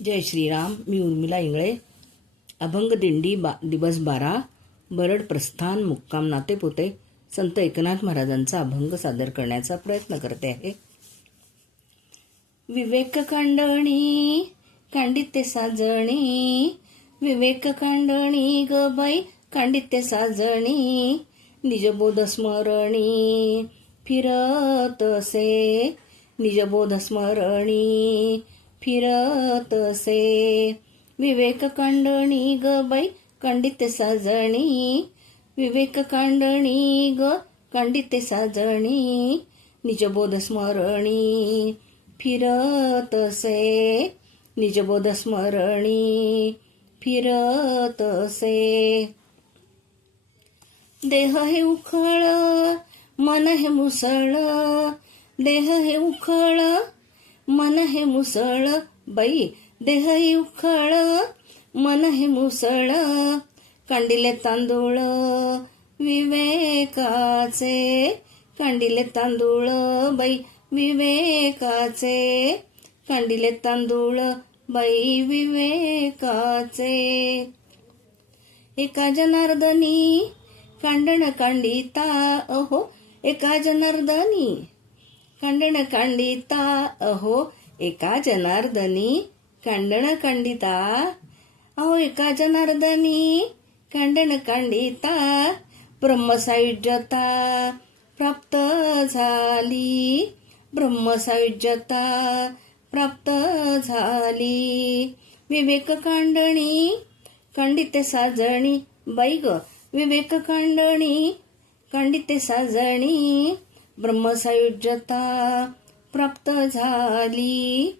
जय श्रीराम. मी उर्मिला इंगळे. अभंग दिंडी दिवस 12 बरड प्रस्थान मुक्काम नातेपुते संत एकनाथ महाराजांचा अभंग सादर करण्याचा प्रयत्न करते आहे. विवेक कांडणी कांडिते साजणी, विवेक कांडणी ग बाई कांडिते साजणी, निजबोध स्मरणी फिरतसे, निजबोध स्मरणी फिरतसे. विवेक कांडणी ग बाई कांडिते साजणी, विवेक कांडणी ग कांडिते साजणी, निजबोध स्मरणी फिरतसे, निजबोध स्मरणी फिरतसे. देह हे उखळ मन हे मुसळ, देह हे उखळ मन हे मुसळ, बाई देह हे उखळ मन हे मुसळ, कांडिले तांदूळ विवेकाचे, कांडिले तांदूळ बाई विवेकाचे, कांडिले तांदूळ बाई विवेकाचे. एका जनार्दनी कांडण कांडिता, अहो एका जनार्दनी कांडण कांडिता, अहो एका जनार्दनी कांडण कांडिता, अहो एका जनार्दनी कांडण कांडिता. ब्रह्मसायुज्यता प्राप्त झाली, ब्रह्मसायुज्यता प्राप्त झाली. विवेक कांडणी कांडिते साजणी, बाई ग विवेक कांडणी कांडिते साजणी, ब्रह्मसायुज्यता प्राप्त झाली,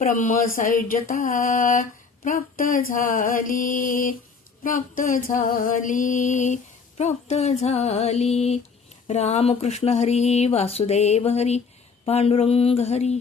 ब्रह्मसायुज्यता प्राप्त झाली, प्राप्त झाली, प्राप्त झाली. रामकृष्ण हरी, वासुदेव हरी, पांडुरंग हरी.